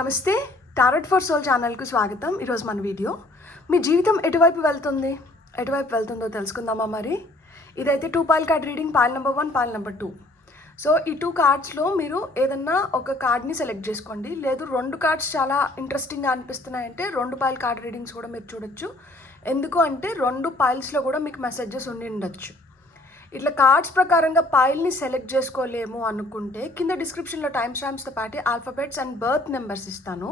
నమస్తే. Tarot for soul ఛానల్కు స్వాగతం. ఈరోజు మన వీడియో మీ జీవితం ఎటువైపు వెళ్తుందో తెలుసుకుందామా. మరి ఇదైతే 2 foil card reading, foil number 1, foil number 2. So ఈ 2 కార్డ్స్లో మీరు ఏదన్నా ఒక కార్డ్ని సెలెక్ట్ చేసుకోండి. లేదు 2 కార్డ్స్ చాలా ఇంట్రెస్టింగ్గా అనిపిస్తున్నాయంటే 2 పాయిల్ కార్డ్ రీడింగ్స్ కూడా మీరు చూడొచ్చు. ఎందుకు అంటే 2 పాయిల్స్లో కూడా మీకు మెసేజెస్ ఉండి ఉండొచ్చు. ఇట్లా కార్డ్స్ ప్రకారంగా పాయిల్ని సెలెక్ట్ చేసుకోలేము అనుకుంటే కింద డిస్క్రిప్షన్లో టైమ్ స్టాంప్స్తో పాటు ఆల్ఫాబెట్స్ అండ్ బర్త్ నెంబర్స్ ఇస్తాను.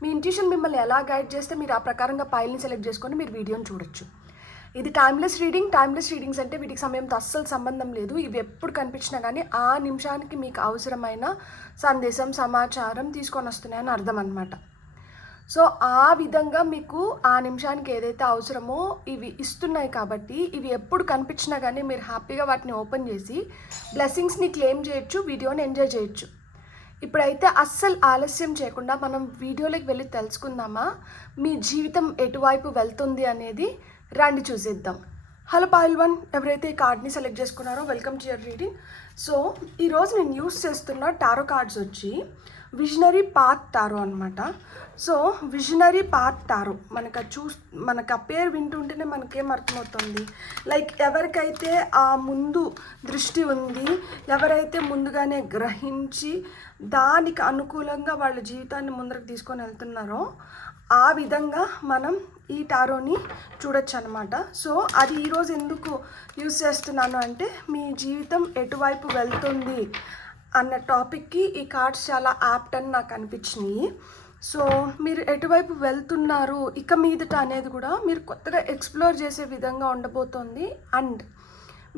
మీ ఇంట్యూషన్ మిమ్మల్ని ఎలా గైడ్ చేస్తే మీరు ఆ ప్రకారంగా పాయిల్ని సెలెక్ట్ చేసుకొని మీరు వీడియోని చూడొచ్చు. ఇది టైమ్లెస్ రీడింగ్స్ అంటే వీటికి సమయంతో అస్సలు సంబంధం లేదు. ఇవి ఎప్పుడు కనిపించినా కానీ ఆ నిమిషానికి మీకు అవసరమైన సందేశం, సమాచారం తీసుకొని వస్తున్నాయని అర్థం అన్నమాట. సో ఆ విధంగా మీకు ఆ నిమిషానికి ఏదైతే అవసరమో ఇవి ఇస్తున్నాయి కాబట్టి ఇవి ఎప్పుడు కనిపించినా కానీ మీరు హ్యాపీగా వాటిని ఓపెన్ చేసి బ్లెస్సింగ్స్ని క్లెయిమ్ చేయొచ్చు, వీడియోని ఎంజాయ్ చేయొచ్చు. ఇప్పుడైతే అస్సలు ఆలస్యం చేయకుండా మనం వీడియోలోకి వెళ్ళి తెలుసుకుందామా మీ జీవితం ఎటువైపు వెళ్తుంది అనేది. రండి చూసేద్దాం. హలో పాయిల్ 1, ఎవరైతే ఈ కార్డ్ని సెలెక్ట్ చేసుకున్నారో welcome to your reading. So ఈరోజు నేను యూస్ చేస్తున్న టారో కార్డ్స్ వచ్చి విజనరీ పాత్ టారో అనమాట. సో విజనరీ పాత్ టారో మనకు ఆ పేరు వింటుంటేనే మనకేం అర్థమవుతుంది, లైక్ ఎవరికైతే ఆ ముందు దృష్టి ఉంది, ఎవరైతే ముందుగానే గ్రహించి దానికి అనుకూలంగా వాళ్ళ జీవితాన్ని ముందరకు తీసుకొని వెళ్తున్నారో ఆ విధంగా మనం ఈ టారోని చూడొచ్చు అనమాట. సో అది ఈరోజు ఎందుకు యూజ్ చేస్తున్నాను అంటే మీ జీవితం ఎటువైపు వెళ్తుంది అన్న టాపిక్కి ఈ కార్డ్స్ చాలా యాప్ట్ అని నాకు అనిపించినాయి. సో మీరు ఎటువైపు వెళ్తున్నారు ఇక మీదట అనేది కూడా మీరు కొత్తగా ఎక్స్ప్లోర్ చేసే విధంగా ఉండబోతోంది. అండ్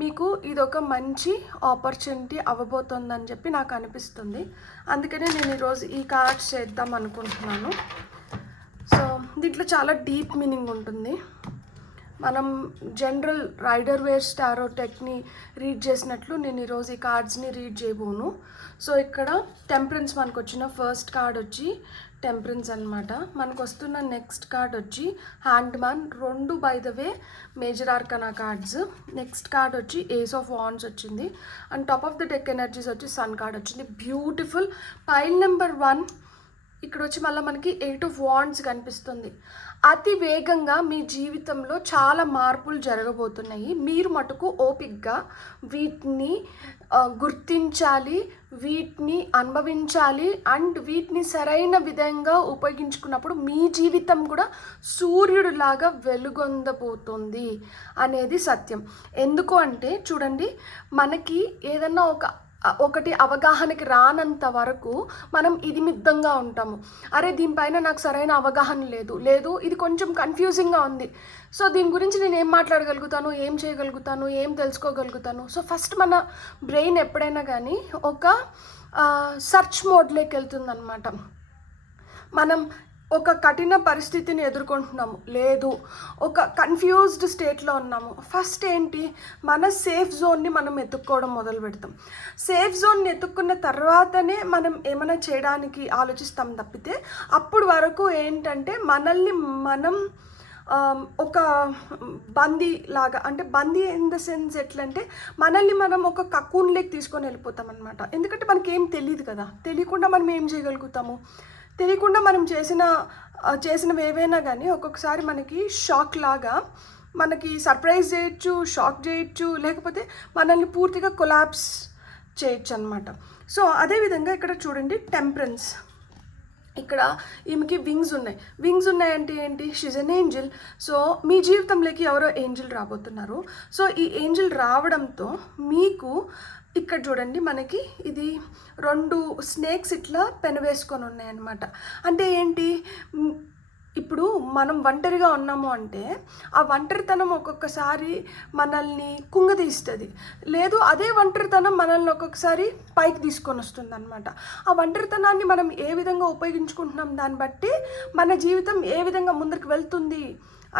మీకు ఇదొక మంచి ఆపర్చునిటీ అవ్వబోతోందని చెప్పి నాకు అనిపిస్తుంది. అందుకనే నేను ఈరోజు ఈ కార్డ్స్ చేద్దాం అనుకుంటున్నాను. సో దీంట్లో చాలా డీప్ మీనింగ్ ఉంటుంది. మనం జనరల్ రైడర్ వేర్ టారో టెక్ని రీడ్ చేసినట్లు నేను ఈరోజు ఈ కార్డ్స్ని రీడ్ చేయబోను. సో ఇక్కడ టెంపరెన్స్ మనకు వచ్చిన ఫస్ట్ కార్డ్ వచ్చి టెంపరెన్స్ అనమాట. మనకు వస్తున్న నెక్స్ట్ కార్డ్ వచ్చి hanged man. 2 by the way major arcana cards. Next card వచ్చి ఏస్ ఆఫ్ వాండ్స్ వచ్చింది. And top of the deck energies వచ్చి సన్ కార్డ్ వచ్చింది. బ్యూటిఫుల్. పైల్ నెంబర్ 1 ఇక్కడ వచ్చి మళ్ళీ మనకి 8 ఆఫ్ వాండ్స్ కనిపిస్తుంది. అతి వేగంగా మీ జీవితంలో చాలా మార్పులు జరగబోతున్నాయి. మీరు మటుకు ఓపిక్గా వీటిని గుర్తించాలి, వీటిని అనుభవించాలి. అండ్ వీటిని సరైన విధంగా ఉపయోగించుకున్నప్పుడు మీ జీవితం కూడా సూర్యుడిలాగా వెలుగొందబోతుంది అనేది సత్యం. ఎందుకు అంటే చూడండి, మనకి ఏదన్నా ఒకటి అవగాహనకి రానంత వరకు మనం ఇదిమిద్దంగా ఉంటాము. అరే దీనిపైన నాకు సరైన అవగాహన లేదు, ఇది కొంచెం కన్ఫ్యూజింగ్గా ఉంది. సో దీని గురించి నేను ఏం మాట్లాడగలుగుతాను, ఏం చేయగలుగుతాను, ఏం తెలుసుకోగలుగుతాను. సో ఫస్ట్ మన బ్రెయిన్ ఎప్పుడైనా కానీ ఒక సర్చ్ మోడ్లోకి వెళ్తుందన్నమాట. మనం ఒక కఠిన పరిస్థితిని ఎదుర్కొంటున్నాము, లేదు ఒక కన్ఫ్యూజ్డ్ స్టేట్లో ఉన్నాము. ఫస్ట్ ఏంటి, మన సేఫ్ జోన్ని మనం ఎత్తుక్కోవడం మొదలు పెడతాం. సేఫ్ జోన్ని ఎత్తుక్కున్న తర్వాతనే మనం ఏమైనా చేయడానికి ఆలోచిస్తాం తప్పితే అప్పుడు వరకు ఏంటంటే మనల్ని మనం ఒక బందీ లాగా, అంటే బందీ ఇన్ ద సెన్స్ ఎట్లంటే మనల్ని మనం ఒక కకూన్లోకి తీసుకొని వెళ్ళిపోతాం అనమాట. ఎందుకంటే మనకేం తెలియదు కదా, తెలియకుండా మనం ఏం చేయగలుగుతాము. తెలియకుండా మనం చేసినవి ఏవైనా కానీ ఒక్కొక్కసారి మనకి షాక్ లాగా మనకి సర్ప్రైజ్ చేయొచ్చు, షాక్ చేయొచ్చు, లేకపోతే మనల్ని పూర్తిగా కొలాప్స్ చేయొచ్చు అనమాట. సో అదేవిధంగా ఇక్కడ చూడండి టెంపరెన్స్. ఇక్కడ ఈమెకి వింగ్స్ ఉన్నాయంటే ఏంటి, షీజ్ అన్ ఏంజిల్. సో మీ జీవితంలోకి ఎవరో ఏంజిల్ రాబోతున్నారు. సో ఈ ఏంజిల్ రావడంతో మీకు ఇక్కడ చూడండి మనకి ఇది 2 స్నేక్స్ ఇట్లా పెనవేసుకొని ఉన్నాయన్నమాట. అంటే ఏంటి, ఇప్పుడు మనం ఒంటరిగా ఉన్నాము అంటే ఆ ఒంటరితనం ఒక్కొక్కసారి మనల్ని కుంగదీస్తుంది, లేదు అదే ఒంటరితనం మనల్ని ఒక్కొక్కసారి పైకి తీసుకొని వస్తుంది అనమాట. ఆ ఒంటరితనాన్ని మనం ఏ విధంగా ఉపయోగించుకుంటున్నాం దాన్ని బట్టి మన జీవితం ఏ విధంగా ముందుకు వెళ్తుంది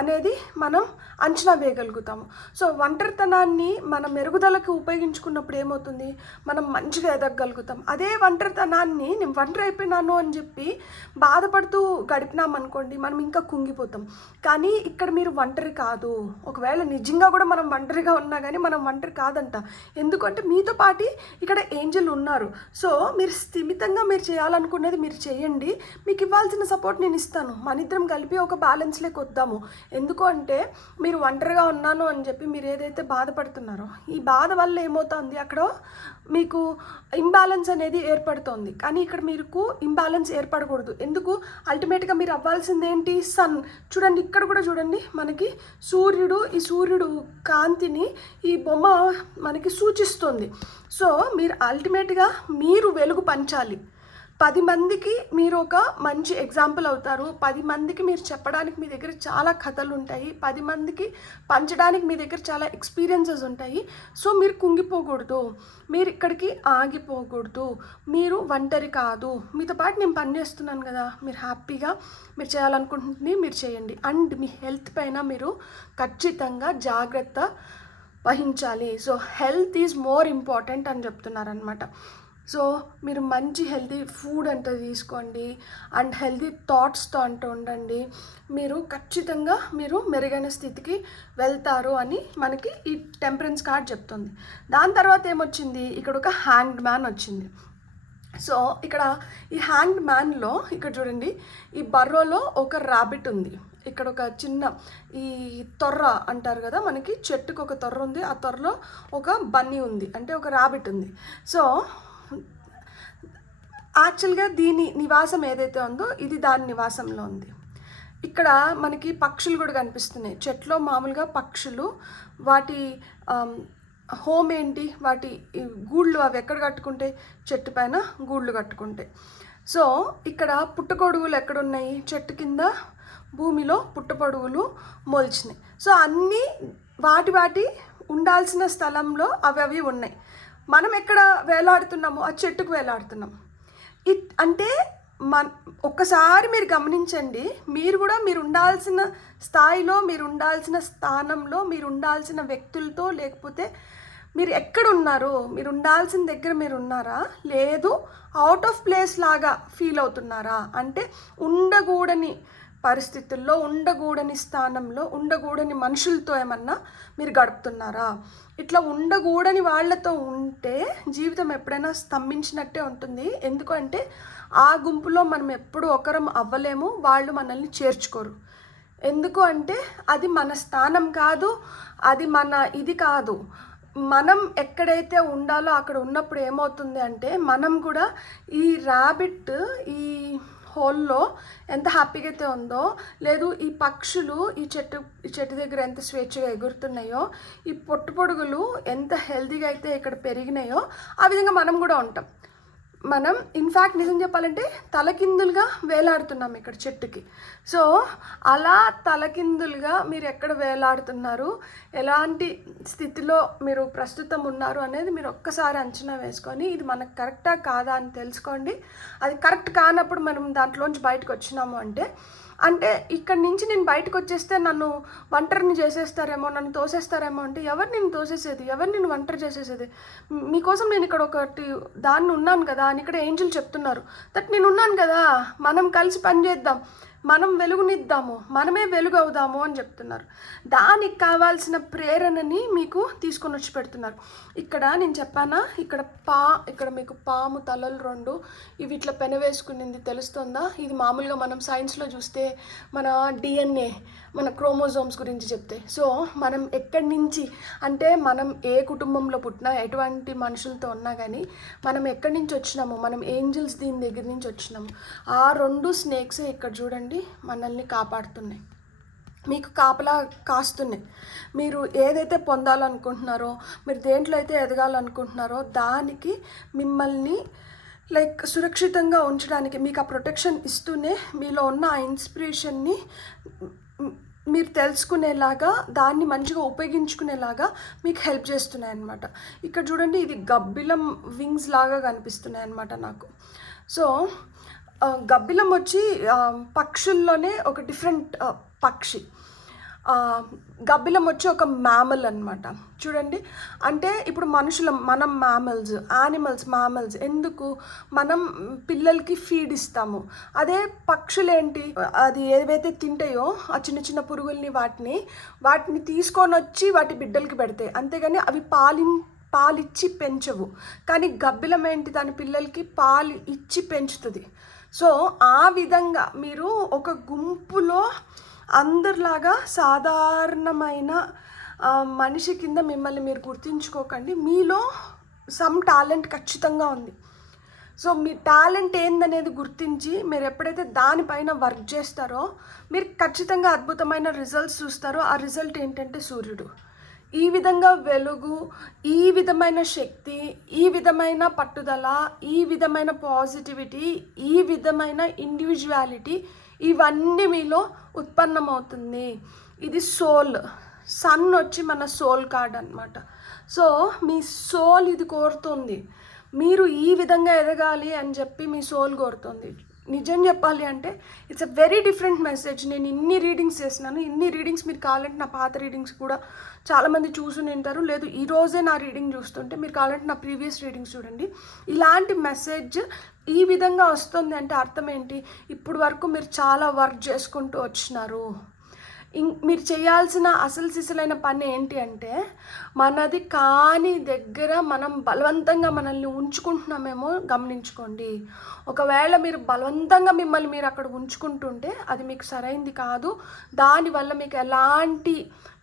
అనేది మనం అంచనా వేయగలుగుతాము. సో ఒంటరితనాన్ని మన మెరుగుదలకు ఉపయోగించుకున్నప్పుడు ఏమవుతుంది, మనం మంచిగా ఎదగగలుగుతాం. అదే ఒంటరితనాన్ని నేను ఒంటరి అయిపోయినాను అని చెప్పి బాధపడుతూ గడిపినామనుకోండి, మనం ఇంకా కుంగిపోతాం. కానీ ఇక్కడ మీరు ఒంటరి కాదు. ఒకవేళ నిజంగా కూడా మనం ఒంటరిగా ఉన్నా కానీ మనం ఒంటరి కాదంట. ఎందుకంటే మీతో పాటు ఇక్కడ ఏంజల్ ఉన్నారు. సో మీరు స్థిమితంగా మీరు చేయాలనుకునేది మీరు చేయండి. మీకు ఇవ్వాల్సిన సపోర్ట్ నేను ఇస్తాను. మన ఇద్దరం కలిపి ఒక బ్యాలెన్స్లోకి వద్దాము. ఎందుకు అంటే మీరు ఒంటరిగా ఉన్నాను అని చెప్పి మీరు ఏదైతే బాధపడుతున్నారో ఈ బాధ వల్ల ఏమవుతుంది, అక్కడ మీకు ఇంబ్యాలెన్స్ అనేది ఏర్పడుతుంది. కానీ ఇక్కడ మీకు ఇంబ్యాలెన్స్ ఏర్పడకూడదు. ఎందుకు, అల్టిమేట్గా మీరు అవ్వాల్సింది ఏంటి, సన్. చూడండి ఇక్కడ కూడా చూడండి, మనకి సూర్యుడు, ఈ సూర్యుడు కాంతిని ఈ బొమ్మ మనకి సూచిస్తుంది. సో మీరు అల్టిమేట్గా మీరు వెలుగు పంచాలి. 10 మందికి మీరు ఒక మంచి ఎగ్జాంపుల్ అవుతారు. 10 మందికి మీరు చెప్పడానికి మీ దగ్గర చాలా కథలు ఉంటాయి. 10 మందికి పంచడానికి మీ దగ్గర చాలా ఎక్స్పీరియన్సెస్ ఉంటాయి. సో మీరు కుంగిపోకూడదు, మీరు ఇక్కడికి ఆగిపోకూడదు. మీరు ఒంటరి కాదు, మీతో పాటు నేను పని చేస్తున్నాను కదా, మీరు హ్యాపీగా మీరు చేయాలనుకుంటుంది మీరు చేయండి. అండ్ మీ హెల్త్ పైన మీరు ఖచ్చితంగా జాగ్రత్త వహించాలి. So health is more important అని చెప్తున్నారనమాట. సో మీరు మంచి హెల్తీ ఫుడ్ అంటే తీసుకోండి అండ్ హెల్తీ థాట్స్తో అంటూ ఉండండి. మీరు ఖచ్చితంగా మీరు మెరుగైన స్థితికి వెళ్తారు అని మనకి ఈ టెంపరెన్స్ కార్డ్ చెప్తుంది. దాని తర్వాత ఏమొచ్చింది, ఇక్కడ ఒక హ్యాంగ్డ్ మ్యాన్ వచ్చింది. సో ఇక్కడ ఈ హ్యాంగ్డ్ మ్యాన్లో ఇక్కడ చూడండి, ఈ బర్రోలో ఒక ర్యాబిట్ ఉంది. ఇక్కడ ఒక చిన్న ఈ తొర్ర అంటారు కదా, మనకి చెట్టుకు ఒక తొర్ర ఉంది, ఆ తొర్రలో ఒక బన్నీ ఉంది, అంటే ఒక ర్యాబిట్ ఉంది. సో యాక్చువల్గా దీని నివాసం ఏదైతే ఉందో ఇది దాని నివాసంలో ఉంది. ఇక్కడ మనకి పక్షులు కూడా కనిపిస్తున్నాయి. చెట్లో మామూలుగా పక్షులు వాటి హోమ్ ఏంటి, వాటి గూళ్ళు అవి ఎక్కడ కట్టుకుంటాయి, చెట్టు పైన గూళ్ళు కట్టుకుంటాయి. సో ఇక్కడ పుట్టగొడుగులు ఎక్కడున్నాయి, చెట్టు కింద భూమిలో పుట్టపొడుగులు మొలిచినాయి. సో అన్నీ వాటి ఉండాల్సిన స్థలంలో అవి ఉన్నాయి. మనం ఎక్కడ వేలాడుతున్నామో ఆ చెట్టుకు వేలాడుతున్నాం. అంటే ఒక్కసారి మీరు గమనించండి, మీరు కూడా మీరు ఉండాల్సిన స్థాయిలో, మీరు ఉండాల్సిన స్థానంలో, మీరు ఉండాల్సిన వ్యక్తులతో, లేకపోతే మీరు ఎక్కడ ఉన్నారు, మీరు ఉండాల్సిన దగ్గర మీరు ఉన్నారా, లేదు అవుట్ ఆఫ్ ప్లేస్ లాగా ఫీల్ అవుతున్నారా, అంటే ఉండకూడని పరిస్థితుల్లో, ఉండకూడని స్థానంలో, ఉండకూడని మనుషులతో ఏమన్నా మీరు గడుపుతున్నారా. ఇట్లా ఉండకూడని వాళ్ళతో ఉంటే జీవితం ఎప్పుడైనా స్తంభించినట్టే ఉంటుంది. ఎందుకంటే ఆ గుంపులో మనం ఎప్పుడు ఒకరం అవ్వలేము, వాళ్ళు మనల్ని చేర్చుకోరు. ఎందుకు అంటే అది మన స్థానం కాదు, అది మన ఇది కాదు. మనం ఎక్కడైతే ఉండాలో అక్కడ ఉన్నప్పుడు ఏమవుతుంది అంటే మనం కూడా ఈ ర్యాబిట్ ఈ హోల్లో ఎంత హ్యాపీగా అయితే ఉందో, లేదు ఈ పక్షులు ఈ చెట్టు దగ్గర ఎంత స్వేచ్ఛగా ఎగురుతున్నాయో, ఈ పొట్టుపొడుగులు ఎంత హెల్తీగా అయితే ఇక్కడ పెరిగినాయో, ఆ విధంగా మనం కూడా ఉంటాం. మనం ఇన్ఫ్యాక్ట్ నిజం చెప్పాలంటే తలకిందులుగా వేలాడుతున్నాం ఇక్కడ చెట్టుకి. సో అలా తలకిందులుగా మీరు ఎక్కడ వేలాడుతున్నారు, ఎలాంటి స్థితిలో మీరు ప్రస్తుతం ఉన్నారు అనేది మీరు ఒక్కసారి అంచనా వేసుకొని ఇది మనకు కరెక్టా కాదా అని తెలుసుకోండి. అది కరెక్ట్ కానప్పుడు మనం దాంట్లోంచి బయటకు వచ్చినాము అంటే ఇక్కడి నుంచి నేను బయటకు వచ్చేస్తే నన్ను ఒంటరిని చేసేస్తారేమో, నన్ను తోసేస్తారేమో. అంటే ఎవరు నేను తోసేసేది, ఎవరు నేను ఒంటరి చేసేసేది, మీకోసం నేను ఇక్కడ ఒకటి దాన్ని ఉన్నాను కదా అని ఇక్కడ ఏంజల్ చెప్తున్నారు. దట్ నేను ఉన్నాను కదా, మనం కలిసి పనిచేద్దాం, మనం వెలుగునిద్దాము, మనమే వెలుగు అవుదాము అని చెప్తున్నారు. దానికి కావాల్సిన ప్రేరణని మీకు తీసుకొని వచ్చి పెడుతున్నారు. ఇక్కడ నేను చెప్పానా, ఇక్కడ మీకు పాము తలలు 2 ఇవి ఇట్లా పెనవేసుకునింది తెలుస్తుందా. ఇది మామూలుగా మనం సైన్స్లో చూస్తే మన DNA, మన క్రోమోజోమ్స్ గురించి చెప్తే. సో మనం ఎక్కడి నుంచి అంటే మనం ఏ కుటుంబంలో పుట్టినా, ఎటువంటి మనుషులతో ఉన్నా కానీ మనం ఎక్కడి నుంచి వచ్చినాము, మనం ఏంజల్స్ దీని దగ్గర నుంచి వచ్చినాము. ఆ 2 స్నేక్సే ఇక్కడ చూడండి మనల్ని కాపాడుతున్నాయి, మీకు కాపలా కాస్తున్నాయి. మీరు ఏదైతే పొందాలనుకుంటున్నారో, మీరు దేంట్లో అయితే ఎదగాలనుకుంటున్నారో దానికి మిమ్మల్ని సురక్షితంగా ఉంచడానికి మీకు ఆ ప్రొటెక్షన్ ఇస్తూనే మీలో ఉన్న ఆ ఇన్స్పిరేషన్ని మీరు తెలుసుకునేలాగా, దాన్ని మంచిగా ఉపయోగించుకునేలాగా మీకు హెల్ప్ చేస్తున్నాయి అన్నమాట. ఇక్కడ చూడండి, ఇది గబ్బిలం వింగ్స్ లాగా కనిపిస్తున్నాయి అన్నమాట నాకు. సో గబ్బిలం వచ్చి పక్షుల్లోనే ఒక డిఫరెంట్ పక్షి. గబ్బిలం వచ్చి ఒక మ్యామల్ అనమాట. చూడండి, అంటే ఇప్పుడు మనం మ్యామల్స్ ఎందుకు మనం పిల్లలకి ఫీడ్ ఇస్తాము. అదే పక్షులు ఏంటి, అది ఏవైతే తింటాయో ఆ చిన్న చిన్న పురుగుల్ని వాటిని తీసుకొని వచ్చి వాటి బిడ్డలకి పెడతాయి, అంతేగాని అవి పాలిచ్చి పెంచవు. కానీ గబ్బిలం ఏంటి, దాని పిల్లలకి పాలు ఇచ్చి పెంచుతుంది. సో ఆ విధంగా మీరు ఒక గుంపులో అందరిలాగా సాధారణమైన మనిషి కింద మిమ్మల్ని మీరు గుర్తించుకోకండి. మీలో సమ్ టాలెంట్ ఖచ్చితంగా ఉంది. సో మీ టాలెంట్ ఏందనేది గుర్తించి మీరు ఎప్పుడైతే దానిపైన వర్క్ చేస్తారో మీరు ఖచ్చితంగా అద్భుతమైన రిజల్ట్స్ చూస్తారో. ఆ రిజల్ట్ ఏంటంటే సూర్యుడు. ఈ విధంగా వెలుగు, ఈ విధమైన శక్తి, ఈ విధమైన పట్టుదల, ఈ విధమైన పాజిటివిటీ, ఈ విధమైన ఇండివిజువాలిటీ ఇవన్నీ మీలో ఉత్పన్నమవుతుంది. ఇది సోల్. సన్ వచ్చి మన సోల్ కార్డ్ అనమాట. సో మీ సోల్ ఇది కోరుతుంది, మీరు ఈ విధంగా ఎదగాలి అని చెప్పి మీ సోల్ కోరుతుంది. నిజం చెప్పాలి అంటే it's a very different message. నేను ఇన్ని రీడింగ్స్ చేసినాను. ఇన్ని రీడింగ్స్ మీరు కావాలంటే నా పాత రీడింగ్స్ కూడా చాలామంది చూసి ఉంటారు. లేదు ఈరోజే నా రీడింగ్ చూస్తుంటే మీరు కావాలంటే నా ప్రీవియస్ రీడింగ్స్ చూడండి. ఇలాంటి మెసేజ్ ఈ విధంగా వస్తుంది అంటే అర్థం ఏంటి, ఇప్పుడు వరకు మీరు చాలా వర్క్ చేసుకుంటూ వచ్చినారు. మీరు చేయాల్సిన అసలు సిసలైన పని ఏంటి అంటే, మనది కాని దగ్గర మనం బలవంతంగా మనల్ని ఉంచుకుంటున్నామేమో గమనించుకోండి. ఒకవేళ మీరు బలవంతంగా మిమ్మల్ని మీరు అక్కడ ఉంచుకుంటుంటే అది మీకు సరైంది కాదు. దానివల్ల మీకు ఎలాంటి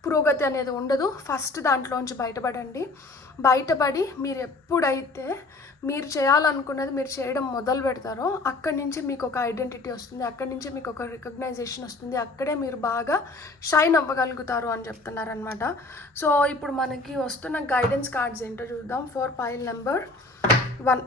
పురోగతి అనేది ఉండదు. ఫస్ట్ దాంట్లోంచి బయటపడి మీరు ఎప్పుడైతే మీరు చేయాలనుకున్నది మీరు చేయడం మొదలు పెడతారో అక్కడి నుంచి మీకు ఒక ఐడెంటిటీ వస్తుంది, అక్కడి నుంచి మీకు ఒక రికగ్నైజేషన్ వస్తుంది, అక్కడే మీరు బాగా షైన్ అవ్వగలుగుతారు అని చెప్తున్నారనమాట. సో ఇప్పుడు మనకి వస్తున్న గైడెన్స్ కార్డ్స్ ఏంటో చూద్దాం. 4 పైల్ నెంబర్ 1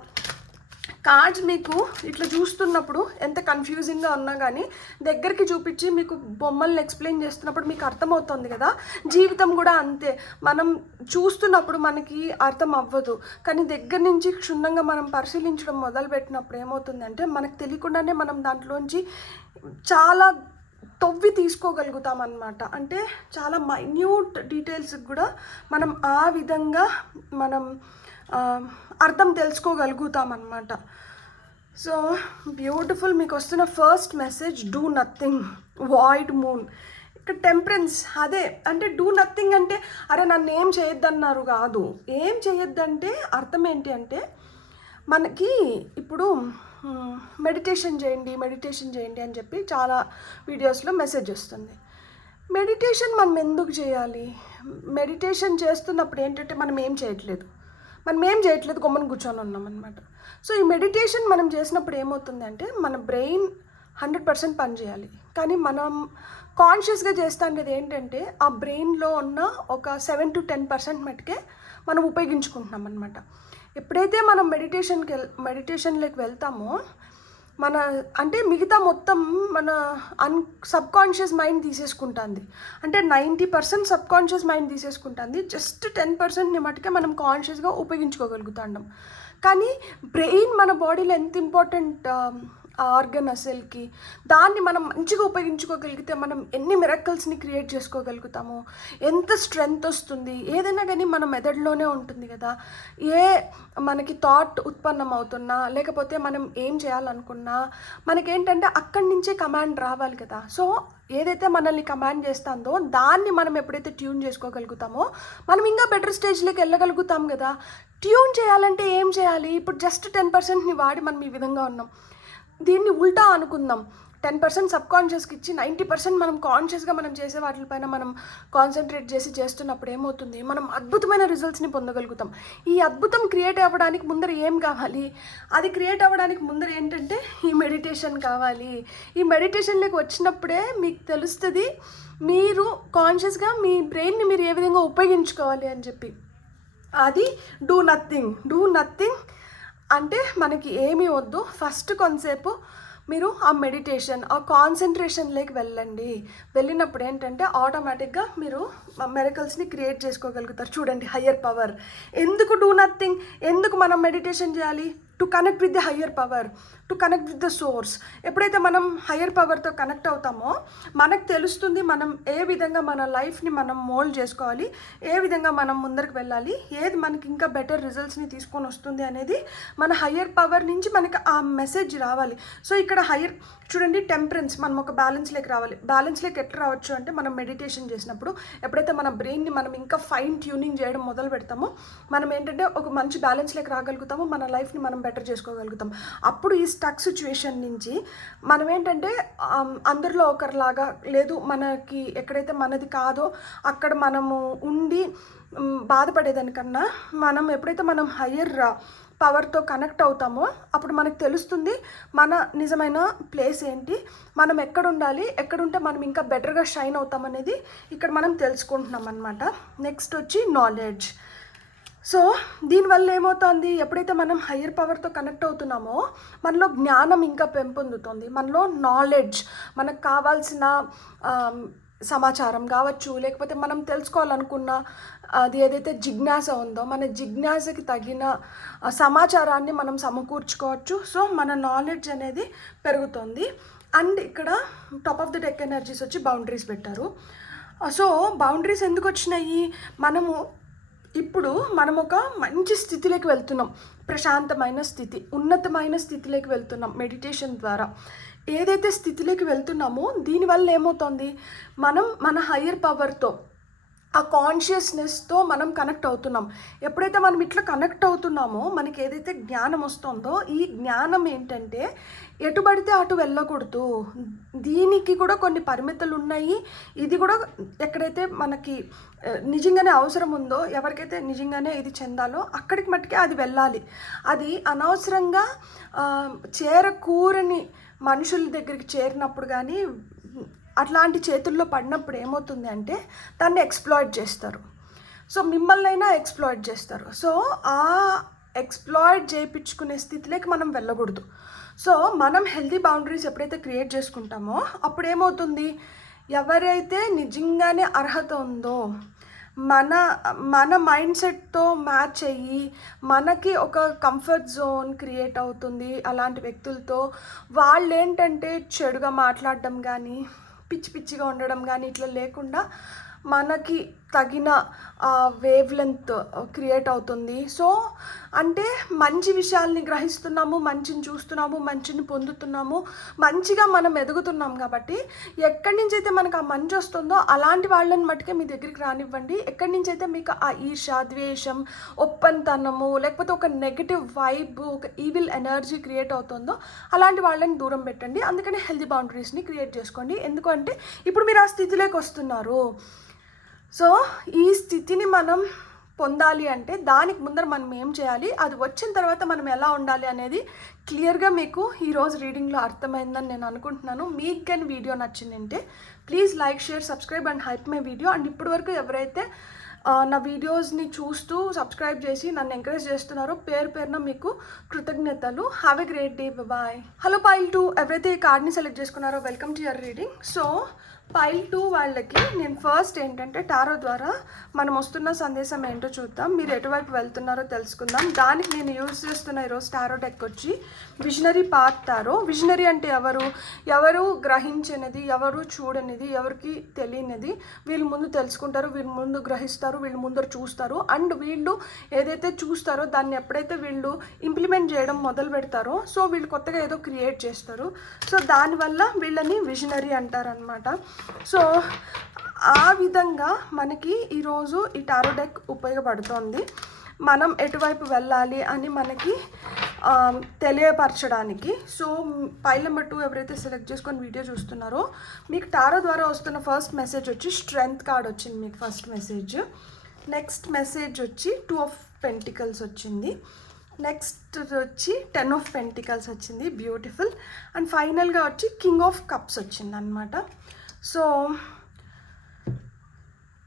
కార్డ్స్ మీకు ఇట్లా చూస్తున్నప్పుడు ఎంత కన్ఫ్యూజింగ్గా ఉన్నా కానీ దగ్గరికి చూపించి మీకు బొమ్మల్ని ఎక్స్ప్లెయిన్ చేస్తున్నప్పుడు మీకు అర్థమవుతుంది కదా. జీవితం కూడా అంతే. మనం చూస్తున్నప్పుడు మనకి అర్థం అవ్వదు, కానీ దగ్గర నుంచి క్షుణ్ణంగా మనం పరిశీలించడం మొదలుపెట్టినప్పుడు ఏమవుతుందంటే మనకు తెలియకుండానే మనం దాంట్లోంచి చాలా తవ్వి తీసుకోగలుగుతాం అన్నమాట. అంటే చాలా మైన్యూట్ డీటెయిల్స్కి కూడా మనం ఆ విధంగా మనం అర్థం తెలుసుకోగలుగుతాం అన్నమాట. So beautiful. మీకు వస్తున్న first message, do nothing, void moon. ఇక్కడ టెంపరెన్స్. అదే అంటే డూ నథింగ్ అంటే అరే నన్ను ఏం చేయొద్దన్నారు కాదు. ఏం చేయొద్దంటే అర్థం ఏంటి అంటే, మనకి ఇప్పుడు మెడిటేషన్ చేయండి అని చెప్పి చాలా వీడియోస్లో మెసేజ్ వస్తుంది. మెడిటేషన్ మనం ఎందుకు చేయాలి? మెడిటేషన్ చేస్తున్నప్పుడు ఏంటంటే మనం ఏం చేయట్లేదు, గమ్మున కూర్చొని ఉన్నాం అనమాట. సో ఈ మెడిటేషన్ మనం చేసినప్పుడు ఏమవుతుందంటే మన బ్రెయిన్ 100% పనిచేయాలి. కానీ మనం కాన్షియస్గా చేస్తా ఉండేది ఏంటంటే ఆ బ్రెయిన్లో ఉన్న ఒక 7 to 10% మటుకే మనం ఉపయోగించుకుంటున్నాం అనమాట. ఎప్పుడైతే మనం మెడిటేషన్లోకి వెళ్తామో మన అంటే మిగతా మొత్తం మన సబ్కాన్షియస్ మైండ్ తీసేసుకుంటుంది. అంటే 90% సబ్కాన్షియస్ మైండ్ తీసేసుకుంటుంది. జస్ట్ 10%ని మటుకే మనం కాన్షియస్గా ఉపయోగించుకోగలుగుతాం. కానీ బ్రెయిన్ మన బాడీలో ఎంత ఇంపార్టెంట్ ఆర్గన్ అసలుకి. దాన్ని మనం మంచిగా ఉపయోగించుకోగలిగితే మనం ఎన్ని మిరకల్స్ని క్రియేట్ చేసుకోగలుగుతాము, ఎంత స్ట్రెంగ్త్ వస్తుంది. ఏదైనా కానీ మన మెదడులోనే ఉంటుంది కదా. మనకి థాట్ ఉత్పన్నం అవుతున్నా లేకపోతే మనం ఏం చేయాలనుకున్నా మనకేంటంటే అక్కడి నుంచే కమాండ్ రావాలి కదా. సో ఏదైతే మనల్ని కమాండ్ చేస్తుందో దాన్ని మనం ఎప్పుడైతే ట్యూన్ చేసుకోగలుగుతామో మనం ఇంకా బెటర్ స్టేజ్లోకి వెళ్ళగలుగుతాం కదా. ట్యూన్ చేయాలంటే ఏం చేయాలి? ఇప్పుడు జస్ట్ 10%ని వాడి మనం ఈ విధంగా ఉన్నాం. దీన్ని ఉల్టా అనుకుందాం. 10% సబ్కాన్షియస్కి ఇచ్చి 90% మనం కాన్షియస్గా మనం చేసే వాటిపైన మనం కాన్సన్ట్రేట్ చేస్తున్నప్పుడు ఏమవుతుంది, మనం అద్భుతమైన రిజల్ట్స్ని పొందగలుగుతాం. ఈ అద్భుతం క్రియేట్ అవ్వడానికి ముందర ఏం కావాలి? అది క్రియేట్ అవ్వడానికి ముందర ఏంటంటే ఈ మెడిటేషన్ కావాలి. ఈ మెడిటేషన్లోకి వచ్చినప్పుడే మీకు తెలుస్తుంది మీరు కాన్షియస్గా మీ బ్రెయిన్ని మీరు ఏ విధంగా ఉపయోగించుకోవాలి అని చెప్పి. అది డూ నథింగ్ అంటే మనకి ఏమీ వద్దు. ఫస్ట్ కొంతసేపు మీరు ఆ మెడిటేషన్, ఆ కాన్సన్ట్రేషన్లోకి వెళ్ళినప్పుడు ఏంటంటే ఆటోమేటిక్గా మీరు మిరకల్స్ని క్రియేట్ చేసుకోగలుగుతారు. చూడండి, హయ్యర్ పవర్. ఎందుకు డూ నథింగ్, ఎందుకు మనం మెడిటేషన్ చేయాలి? To connect with the higher power, to to connect with the source. ఎప్పుడైతే మనం హయ్యర్ పవర్తో కనెక్ట్ అవుతామో మనకు తెలుస్తుంది మనం ఏ విధంగా మన లైఫ్ని మనం మోల్డ్ చేసుకోవాలి, ఏ విధంగా మనం ముందరికి వెళ్ళాలి, ఏది మనకి ఇంకా బెటర్ రిజల్ట్స్ని తీసుకొని వస్తుంది అనేది మన హయ్యర్ పవర్ నుంచి మనకి ఆ మెసేజ్ రావాలి. సో ఇక్కడ హయ్యర్ చూడండి, టెంపరెన్స్, మనం ఒక బ్యాలెన్స్లోకి రావాలి. బ్యాలెన్స్లోకి ఎట్లా రావచ్చు అంటే మనం మెడిటేషన్ చేసినప్పుడు ఎప్పుడైతే మన బ్రెయిన్ని మనం ఇంకా ఫైన్ ట్యూనింగ్ చేయడం మొదలు పెడతామో మనం ఏంటంటే ఒక మంచి బ్యాలెన్స్లోకి రాగలుగుతాము, మన లైఫ్ని మనం బెటర్ చేసుకోగలుగుతాం. అప్పుడు ఈ స్టక్ సిచ్యువేషన్ నుంచి మనం ఏంటంటే అందరిలో ఒకరిలాగా లేదు, మనకి ఎక్కడైతే మనది కాదో అక్కడ మనము ఉండి బాధపడేదానికన్నా మనం ఎప్పుడైతే మనం హయ్యర్ పవర్తో కనెక్ట్ అవుతామో అప్పుడు మనకు తెలుస్తుంది మన నిజమైన ప్లేస్ ఏంటి, మనం ఎక్కడ ఉండాలి, ఎక్కడుంటే మనం ఇంకా బెటర్గా షైన్ అవుతాం అనేది ఇక్కడ మనం తెలుసుకుంటున్నాం అనమాట. నెక్స్ట్ వచ్చి నాలెడ్జ్. సో దీనివల్ల ఏమవుతుంది, ఎప్పుడైతే మనం హయ్యర్ పవర్తో కనెక్ట్ అవుతున్నామో మనలో జ్ఞానం ఇంకా పెంపొందుతుంది, మనలో నాలెడ్జ్, మనకు కావాల్సిన సమాచారం కావచ్చు, లేకపోతే మనం తెలుసుకోవాలనుకున్న అది ఏదైతే జిజ్ఞాస ఉందో మన జిజ్ఞాసకి తగిన సమాచారాన్ని మనం సమకూర్చుకోవచ్చు. సో మన నాలెడ్జ్ అనేది పెరుగుతుంది. అండ్ ఇక్కడ top of the deck energies వచ్చి బౌండరీస్ పెట్టారు. సో బౌండరీస్ ఎందుకు వచ్చినాయి, ఇప్పుడు మనం ఒక మంచి స్థితిలోకి వెళ్తున్నాం, ప్రశాంతమైన స్థితి, ఉన్నతమైన స్థితిలోకి వెళ్తున్నాం మెడిటేషన్ ద్వారా. ఏదైతే స్థితిలోకి వెళ్తున్నామో దీనివల్ల ఏమవుతుంది, మనం మన హయ్యర్ పవర్తో ఆ కాన్షియస్నెస్తో మనం కనెక్ట్ అవుతున్నాం. ఎప్పుడైతే మనం ఇట్లా కనెక్ట్ అవుతున్నామో మనకి ఏదైతే జ్ఞానం వస్తుందో ఈ జ్ఞానం ఏంటంటే ఎటు పడితే అటు వెళ్ళకూడదు, దీనికి కూడా కొన్ని పరిమితులు ఉన్నాయి. ఇది కూడా ఎక్కడైతే మనకి నిజంగానే అవసరం ఉందో, ఎవరికైతే నిజంగానే ఇది చెందాలో అక్కడికి మట్టుకే అది వెళ్ళాలి. అది అనవసరంగా చేరకూరని మనుషుల దగ్గరికి చేరినప్పుడు కానీ అట్లాంటి చేతుల్లో పడినప్పుడు ఏమవుతుంది అంటే దాన్ని ఎక్స్ప్లాయిట్ చేస్తారు. సో మిమ్మల్నైనా ఎక్స్ప్లాయిట్ చేస్తారు. సో ఆ ఎక్స్ప్లాయిట్ చేయించుకునే స్థితిలోకి మనం వెళ్ళకూడదు. సో మనం హెల్తీ బౌండరీస్ ఎప్పుడైతే క్రియేట్ చేసుకుంటామో అప్పుడు ఏమవుతుంది, ఎవరైతే నిజంగానే అర్హత ఉందో మన మైండ్ సెట్తో మ్యాచ్ అయ్యి మనకి ఒక కంఫర్ట్ జోన్ క్రియేట్ అవుతుంది. అలాంటి వ్యక్తులతో వాళ్ళు ఏంటంటే చెడుగా మాట్లాడడం కానీ పిచ్చి పిచ్చిగా ఉండడం కానీ ఇట్లా లేకుండా మనకి తగిన వేవ్ లెంత్ క్రియేట్ అవుతుంది. సో అంటే మంచి విషయాల్ని గ్రహిస్తున్నాము, మంచిని చూస్తున్నాము, మంచిని పొందుతున్నాము, మంచిగా మనం ఎదుగుతున్నాం. కాబట్టి ఎక్కడి నుంచి అయితే మనకు ఆ మంచి వస్తుందో అలాంటి వాళ్ళని మట్టుకే మీ దగ్గరికి రానివ్వండి. ఎక్కడి నుంచి అయితే మీకు ఆ ఈర్ష, ద్వేషం, ఒప్పంతనము, లేకపోతే ఒక నెగిటివ్ వైబ్, ఒక ఈవిల్ ఎనర్జీ క్రియేట్ అవుతుందో అలాంటి వాళ్ళని దూరం పెట్టండి. అందుకని హెల్తీ బౌండరీస్ని క్రియేట్ చేసుకోండి. ఎందుకంటే ఇప్పుడు మీరు ఆ స్థితిలోకి వస్తున్నారు. సో ఈ స్థితిని మనం పొందాలి అంటే దానికి ముందర మనం ఏం చేయాలి, అది వచ్చిన తర్వాత మనం ఎలా ఉండాలి అనేది క్లియర్గా మీకు ఈరోజు రీడింగ్లో అర్థమైందని నేను అనుకుంటున్నాను. మీకు కానీ వీడియో నచ్చిందంటే please like, share, subscribe and hype my video. And ఇప్పటివరకు ఎవరైతే నా వీడియోస్ని చూస్తూ సబ్స్క్రైబ్ చేసి నన్ను ఎంకరేజ్ చేస్తున్నారో పేరు పేరున మీకు కృతజ్ఞతలు. Have a great day, bye. Hello pile 2, ఎవరైతే ఈ కార్డ్ని సెలెక్ట్ చేసుకున్నారో welcome to your reading. So pile 2 వాళ్ళకి నేను ఫస్ట్ ఏంటంటే టారో ద్వారా మనం వస్తున్న సందేశం ఏంటో చూద్దాం, మీరు ఎటువైపు వెళ్తున్నారో తెలుసుకుందాం. దానికి నేను యూజ్ చేస్తున్న ఈరోజు టారో డెక్ వచ్చి విజనరీ పాత్ టారో. విజనరీ అంటే ఎవరు గ్రహించినది, ఎవరు చూడనిది, ఎవరికి తెలియనిది వీళ్ళు ముందు తెలుసుకుంటారు, వీళ్ళు ముందు గ్రహిస్తారు, వీళ్ళు ముందర చూస్తారు. అండ్ వీళ్ళు ఏదైతే చూస్తారో దాన్ని ఎప్పుడైతే వీళ్ళు ఇంప్లిమెంట్ చేయడం మొదలు పెడతారో సో వీళ్ళు కొత్తగా ఏదో క్రియేట్ చేస్తారు. సో దానివల్ల వీళ్ళని విజనరీ అంటారనమాట. సో ఆ విధంగా మనకి ఈరోజు ఈ టారో డెక్ ఉపయోగపడుతుంది. మనం ఎటువైపు వెళ్ళాలి అని మనకి తెలియపరచడానికి. సో పైల్ నెంబర్ 2 ఎవరైతే సెలెక్ట్ చేసుకొని వీడియో చూస్తున్నారో మీకు టారో ద్వారా వస్తున్న ఫస్ట్ మెసేజ్ వచ్చి స్ట్రెంగ్త్ కార్డ్ వచ్చింది మీకు ఫస్ట్ మెసేజ్. నెక్స్ట్ మెసేజ్ వచ్చి 2 ఆఫ్ పెంటికల్స్ వచ్చింది. నెక్స్ట్ వచ్చి 10 ఆఫ్ పెంటికల్స్ వచ్చింది, బ్యూటిఫుల్. అండ్ ఫైనల్గా వచ్చి కింగ్ ఆఫ్ కప్స్ వచ్చింది అనమాట. సో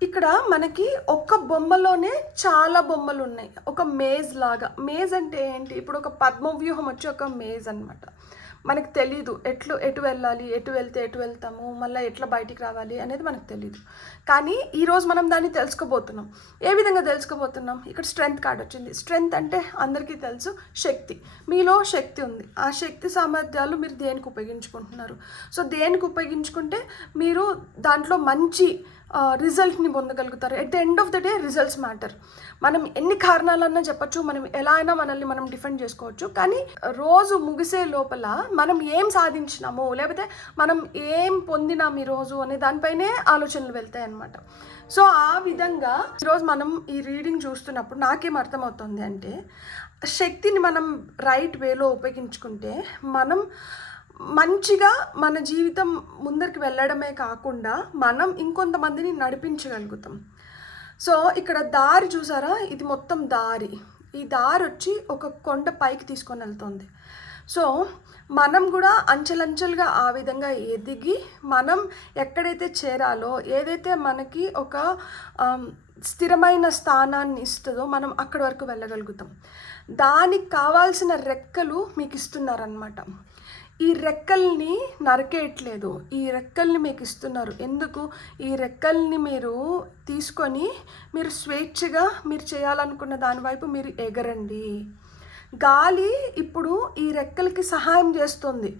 ఇక్కడ మనకి ఒక్క బొమ్మలోనే చాలా బొమ్మలు ఉన్నాయి, ఒక మేజ్ లాగా. మేజ్ అంటే ఏంటి, ఇప్పుడు ఒక పద్మవ్యూహం వచ్చి ఒక మేజ్ అనమాట. మనకు తెలీదు ఎటు వెళ్ళాలి, ఎటు వెళ్తే ఎటు వెళ్తాము, మళ్ళీ ఎట్లా బయటికి రావాలి అనేది మనకు తెలీదు. కానీ ఈరోజు మనం దాన్ని తెలుసుకోబోతున్నాం. ఏ విధంగా తెలుసుకోబోతున్నాం? ఇక్కడ స్ట్రెంగ్త్ కార్డ్ వచ్చింది. స్ట్రెంగ్త్ అంటే అందరికీ తెలుసు, శక్తి. మీలో శక్తి ఉంది. ఆ శక్తి సామర్థ్యాలు మీరు దేనికి ఉపయోగించుకుంటున్నారు? సో దేనికి ఉపయోగించుకుంటే మీరు దాంట్లో మంచి రిజల్ట్ని పొందగలుగుతారు. At the end of the day results matter. మనం ఎన్ని కారణాలన్నా చెప్పచ్చు, మనం ఎలా అయినా మనల్ని మనం డిఫెండ్ చేసుకోవచ్చు. కానీ రోజు ముగిసే లోపల మనం ఏం సాధించినాము, లేకపోతే మనం ఏం పొందినాం ఈరోజు అనే దానిపైనే ఆలోచనలు వెళ్తాయి అన్నమాట. సో ఆ విధంగా ఈరోజు మనం ఈ రీడింగ్ చూస్తున్నప్పుడు నాకేం అర్థమవుతుంది అంటే, శక్తిని మనం రైట్ వేలో ఉపయోగించుకుంటే మనం మంచిగా మన జీవితం ముందరికి వెళ్ళడమే కాకుండా మనం ఇంకొంతమందిని నడిపించగలుగుతాం. సో ఇక్కడ దారి చూసారా, ఇది మొత్తం దారి. ఈ దారి వచ్చి ఒక కొండ పైకి తీసుకొని వెళ్తుంది. సో మనం కూడా అంచెలంచెలుగా ఆ విధంగా ఎదిగి మనం ఎక్కడైతే చేరాలో, ఏదైతే మనకి ఒక స్థిరమైన స్థానాన్ని ఇస్తుందో మనం అక్కడి వరకు వెళ్ళగలుగుతాం. దానికి కావాల్సిన రెక్కలు మీకు ఇస్తున్నారనమాట. ఈ రెక్కల్ని నరికేయట్లేదు, ఈ రెక్కల్ని మీకు ఇస్తున్నారు. ఎందుకు? ఈ రెక్కల్ని మీరు తీసుకొని మీరు స్వేచ్ఛగా మీరు చేయాలనుకున్న దానివైపు మీరు ఎగరండి. గాలి ఇప్పుడు ఈ రెక్కలకి సహాయం చేస్తుంది.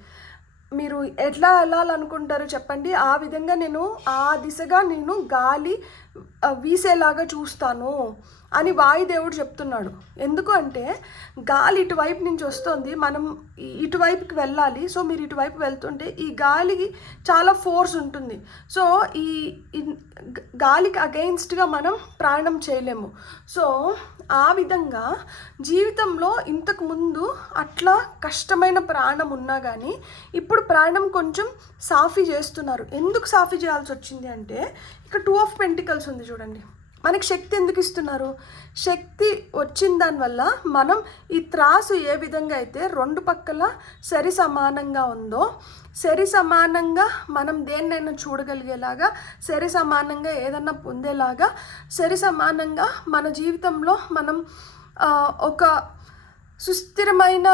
మీరు ఎట్లా వెళ్ళాలనుకుంటారో చెప్పండి, ఆ విధంగా నేను ఆ దిశగా నేను గాలి వీసేలాగా చూస్తాను అని వాయుదేవుడు చెప్తున్నాడు. ఎందుకు అంటే గాలి ఇటువైపు నుంచి వస్తుంది, మనం ఇటువైపుకి వెళ్ళాలి. సో మీరు ఇటువైపు వెళ్తుంటే ఈ గాలికి చాలా ఫోర్స్ ఉంటుంది. సో ఈ గాలికి అగెయిన్స్ట్గా మనం ప్రయాణం చేయలేము. సో ఆ విధంగా జీవితంలో ఇంతకు ముందు అట్లా కష్టమైన ప్రయాణం ఉన్నా కానీ ఇప్పుడు ప్రయాణం కొంచెం సాఫీ చేస్తున్నారు. ఎందుకు సాఫీ చేయాల్సి వచ్చింది అంటే, ఇక్కడ 2 ఆఫ్ పెంటికల్స్ ఉంది చూడండి. మనకి శక్తి ఎందుకు ఇస్తున్నారు? శక్తి వచ్చిన దానివల్ల మనం ఈ త్రాసు ఏ విధంగా అయితే 2 పక్కల సరి సమానంగా ఉందో, సరి సమానంగా మనం దేన్నైనా చూడగలిగేలాగా, సరి సమానంగా ఏదన్నా పొందేలాగా, సరి సమానంగా మన జీవితంలో మనం ఒక సుస్థిరమైన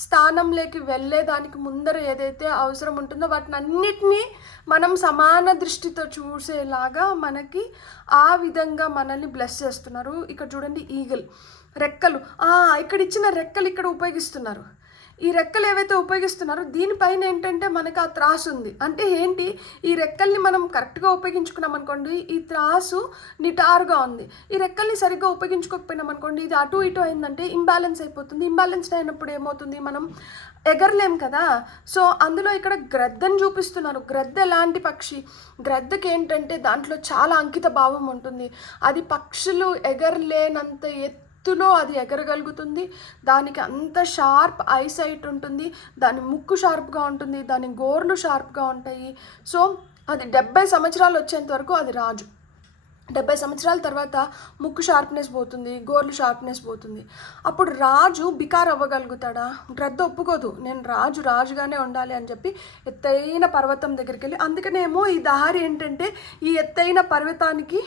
స్థానంలోకి వెళ్ళేదానికి ముందర ఏదైతే అవసరం ఉంటుందో వాటిని అన్నిటినీ మనం సమాన దృష్టితో చూసేలాగా మనకి ఆ విధంగా మనల్ని బ్లెస్ చేస్తున్నారు. ఇక్కడ చూడండి, ఈగల్ రెక్కలు, ఇక్కడ ఇచ్చిన రెక్కలు ఇక్కడ ఉపయోగిస్తున్నారు. ఈ రెక్కలు ఏవైతే ఉపయోగిస్తున్నారో దీనిపైన ఏంటంటే మనకు ఆ త్రాసు ఉంది. అంటే ఏంటి, ఈ రెక్కల్ని మనం కరెక్ట్గా ఉపయోగించుకున్నాం అనుకోండి, ఈ త్రాసు నిటారుగా ఉంది. ఈ రెక్కల్ని సరిగ్గా ఉపయోగించుకోకపోయినాం అనుకోండి, ఇది అటు ఇటు అయిందంటే ఇంబ్యాలెన్స్ అయిపోతుంది. ఇంబ్యాలెన్స్ అయినప్పుడు ఏమవుతుంది, మనం ఎగరలేం కదా. సో అందులో ఇక్కడ గ్రద్దను చూపిస్తున్నారు. గ్రద్ద ఎలాంటి పక్షి? గ్రద్దకి ఏంటంటే దాంట్లో చాలా అంకిత భావం ఉంటుంది. అది పక్షులు ఎగరలేనంత ఎత్తులో అది ఎగరగలుగుతుంది. దానికి అంత షార్ప్ ఐసైట్ ఉంటుంది, దాని ముక్కు షార్ప్గా ఉంటుంది, దాని గోర్లు షార్ప్గా ఉంటాయి. సో అది 70 సంవత్సరాలు వచ్చేంత వరకు అది రాజు. 70 సంవత్సరాల తర్వాత ముక్కు షార్ప్నెస్ పోతుంది, గోర్లు షార్ప్నెస్ పోతుంది. అప్పుడు రాజు బికార్ అవ్వగలుగుతాడా? గ్రద్ద ఒప్పుకోదు, నేను రాజుగానే ఉండాలి అని చెప్పి ఎత్తైన పర్వతం దగ్గరికి వెళ్ళి, అందుకనేమో ఈ దారి ఏంటంటే ఈ ఎత్తైన పర్వతానికి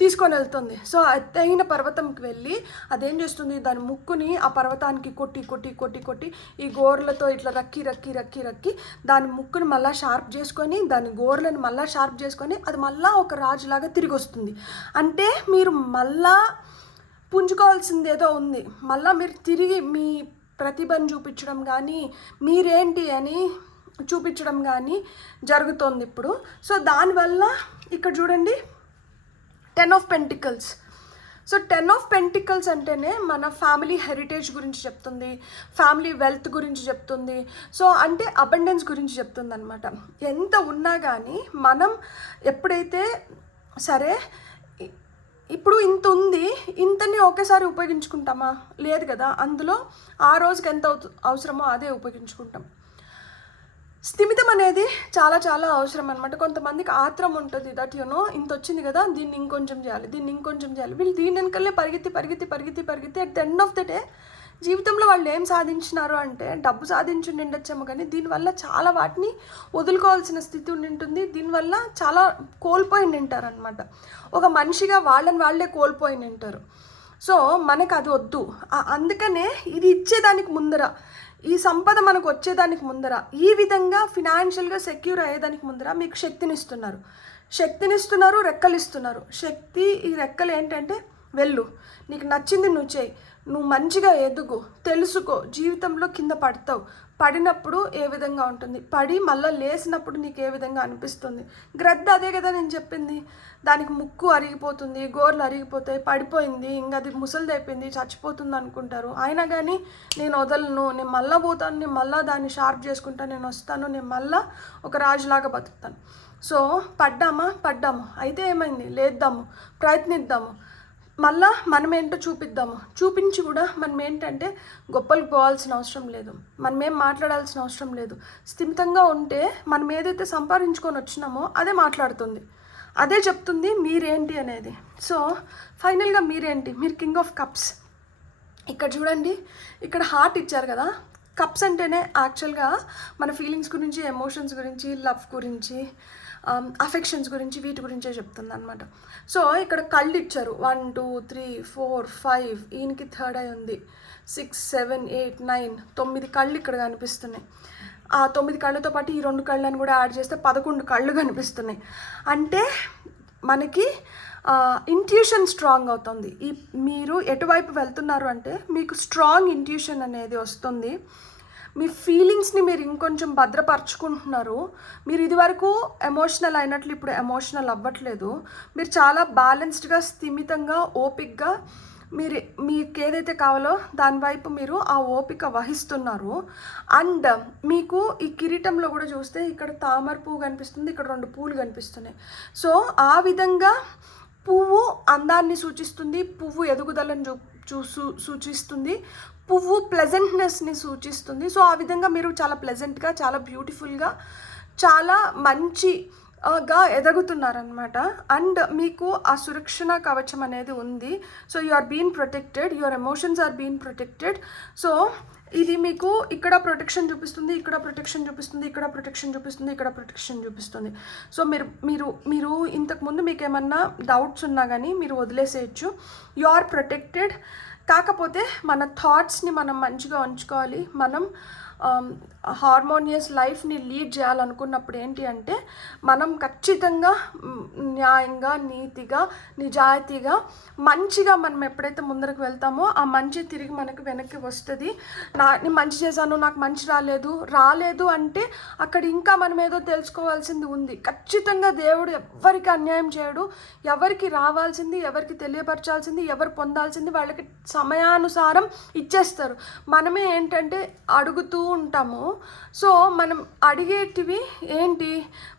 తీసుకొని వెళ్తుంది. సో ఆ ఎత్తైన పర్వతంకి వెళ్ళి అదేం చేస్తుంది, దాని ముక్కుని ఆ పర్వతానికి కొట్టి కొట్టి కొట్టి కొట్టి ఈ గోర్లతో ఇట్లా రక్కి రక్కి రక్కి రక్కి దాని ముక్కుని మళ్ళీ షార్ప్ చేసుకొని, దాని గోర్లను మళ్ళీ షార్ప్ చేసుకొని అది మళ్ళీ ఒక రాజులాగా తిరిగి వస్తుంది. అంటే మీరు మళ్ళా పుంజుకోవాల్సింది ఏదో ఉంది, మళ్ళీ మీరు తిరిగి మీ ప్రతిభను చూపించడం కానీ మీరేంటి అని చూపించడం కానీ జరుగుతుంది ఇప్పుడు. సో దానివల్ల ఇక్కడ చూడండి 10 of pentacles. So 10 of pentacles అంటేనే మన ఫ్యామిలీ హెరిటేజ్ గురించి చెప్తుంది, ఫ్యామిలీ వెల్త్ గురించి చెప్తుంది. సో అంటే అబండెన్స్ గురించి చెప్తుంది అనమాట. ఎంత ఉన్నా కానీ మనం ఎప్పుడైతే సరే ఇప్పుడు ఇంత ఉంది, ఇంతని ఒకేసారి ఉపయోగించుకుంటామా? లేదు కదా. అందులో ఆ రోజుకి ఎంత అవసరమో అదే ఉపయోగించుకుంటాం. స్థిమితం అనేది చాలా చాలా అవసరం అనమాట. కొంతమందికి ఆత్రం ఉంటుంది, దట్ ఇంత వచ్చింది కదా, దీన్ని ఇంకొంచెం చేయాలి, దీన్ని ఇంకొంచెం చేయాలి. వీళ్ళు దీని వెనకల్లే పరిగెత్తి at the end of the day జీవితంలో వాళ్ళు ఏం సాధించినారు అంటే, డబ్బు సాధించి ఉండొచ్చేమో కానీ దీనివల్ల చాలా వాటిని వదులుకోవాల్సిన స్థితి ఉంటుంది. దీనివల్ల చాలా కోల్పోయి ఉంటారు అనమాట. ఒక మనిషిగా వాళ్ళే కోల్పోయి ఉంటారు. సో మనకు అది వద్దు. అందుకనే ఇది ఇచ్చేదానికి ముందర ఈ సంపద మనకు వచ్చేదానికి ముందర, ఈ విధంగా ఫినాన్షియల్గా సెక్యూర్ అయ్యేదానికి ముందర మీకు శక్తినిస్తున్నారు, రెక్కలిస్తున్నారు. శక్తి, ఈ రెక్కలు ఏంటంటే వెళ్ళు, నీకు నచ్చింది నువ్వు చేయి, నువ్వు మంచిగా ఎదుగు, తెలుసుకో. జీవితంలో కింద పడినప్పుడు ఏ విధంగా ఉంటుంది, పడి మళ్ళీ లేసినప్పుడు నీకు ఏ విధంగా అనిపిస్తుంది. గ్రద్ద అదే కదా నేను చెప్పింది, దానికి ముక్కు అరిగిపోతుంది, గోర్లు అరిగిపోతాయి, పడిపోయింది, ఇంకా అది ముసలిదైపోయింది, చచ్చిపోతుంది అనుకుంటారు. అయినా కానీ నేను వదలను, నేను మళ్ళీ పోతాను, నేను మళ్ళీ దాన్ని షార్ప్ చేసుకుంటాను, నేను వస్తాను, నేను మళ్ళీ ఒక రాజులాగా బతుకుతాను. సో పడ్డాము, అయితే ఏమైంది, లేద్దాము, ప్రయత్నిద్దాము, మళ్ళా మనం ఏంటో చూపించి కూడా మనం ఏంటంటే గొప్పలకు పోవాల్సిన అవసరం లేదు, మనమేం మాట్లాడాల్సిన అవసరం లేదు. స్థిమితంగా ఉంటే మనం ఏదైతే సంపాదించుకొని వచ్చినామో అదే మాట్లాడుతుంది, అదే చెప్తుంది మీరేంటి అనేది. సో ఫైనల్గా మీరేంటి, మీరు కింగ్ ఆఫ్ కప్స్. ఇక్కడ చూడండి, ఇక్కడ హార్ట్ ఇచ్చారు కదా. కప్స్ అంటేనే యాక్చువల్గా మన ఫీలింగ్స్ గురించి, ఎమోషన్స్ గురించి, లవ్ గురించి, అఫెక్షన్స్ గురించి, వీటి గురించే చెప్తుంది అనమాట. సో ఇక్కడ కళ్ళు ఇచ్చారు, 1 2 3 4 5, ఈయనకి థర్డ్ ఐ ఉంది, 6 7 8 9, 9 కళ్ళు ఇక్కడ కనిపిస్తున్నాయి. ఆ 9 కళ్ళతో పాటు ఈ 2 కళ్ళని కూడా యాడ్ చేస్తే 11 కళ్ళు కనిపిస్తున్నాయి. అంటే మనకి ఇంట్యూషన్ స్ట్రాంగ్ అవుతుంది. మీరు ఎటువైపు వెళ్తున్నారు అంటే మీకు స్ట్రాంగ్ ఇంట్యూషన్ అనేది వస్తుంది. మీ ఫీలింగ్స్ని మీరు ఇంకొంచెం భద్రపరచుకుంటున్నారు. మీరు ఇదివరకు ఎమోషనల్ అయినట్లు ఇప్పుడు ఎమోషనల్ అవ్వట్లేదు. మీరు చాలా బ్యాలెన్స్డ్గా, స్థిమితంగా, ఓపిక్గా మీకు ఏదైతే కావాలో దాని వైపు మీరు ఆ ఓపిక వహిస్తున్నారు. అండ్ మీకు ఈ కిరీటంలో కూడా చూస్తే ఇక్కడ తామర పువ్వు కనిపిస్తుంది, ఇక్కడ 2 పూలు కనిపిస్తున్నాయి. సో ఆ విధంగా పువ్వు అందాన్ని సూచిస్తుంది, పువ్వు ఎదుగుదలను సూచిస్తుంది, పువ్వు ప్లెజెంట్నెస్ని సూచిస్తుంది. సో ఆ విధంగా మీరు చాలా ప్లెజెంట్గా, చాలా బ్యూటిఫుల్గా, చాలా మంచిగా ఎదుగుతున్నారనమాట. అండ్ మీకు ఆ సురక్షణ కవచం అనేది ఉంది. So you are been protected, your emotions are been protected. So ఇది మీకు ఇక్కడ ప్రొటెక్షన్ చూపిస్తుంది, ఇక్కడ ప్రొటెక్షన్ చూపిస్తుంది, ఇక్కడ ప్రొటెక్షన్ చూపిస్తుంది, ఇక్కడ ప్రొటెక్షన్ చూపిస్తుంది. సో మీరు ఇంతకుముందు మీకు ఏమన్నా డౌట్స్ ఉన్నా కానీ మీరు వదిలేసేయచ్చు. You are protected. కాకపోతే మన థాట్స్ని మనం మంచిగా ఉంచుకోవాలి. మనం హార్మోనియస్ లైఫ్ని లీడ్ చేయాలనుకున్నప్పుడు ఏంటి అంటే మనం ఖచ్చితంగా న్యాయంగా, నీతిగా, నిజాయితీగా, మంచిగా మనం ఎప్పుడైతే ముందరకు వెళ్తామో ఆ మంచి తిరిగి మనకు వెనక్కి వస్తుంది. నేను మంచి చేశాను, నాకు మంచి రాలేదు అంటే అక్కడ ఇంకా మనం ఏదో తెలుసుకోవాల్సింది ఉంది. ఖచ్చితంగా దేవుడు ఎవరికి అన్యాయం చేయడు. ఎవరికి రావాల్సింది, ఎవరికి తెలియపరచాల్సింది, ఎవరు పొందాల్సింది వాళ్ళకి సమయానుసారం ఇచ్చేస్తారు. మనమే ఏంటంటే అడుగుతూ ఉంటాము. సో మనం అడిగేటివి ఏంటి,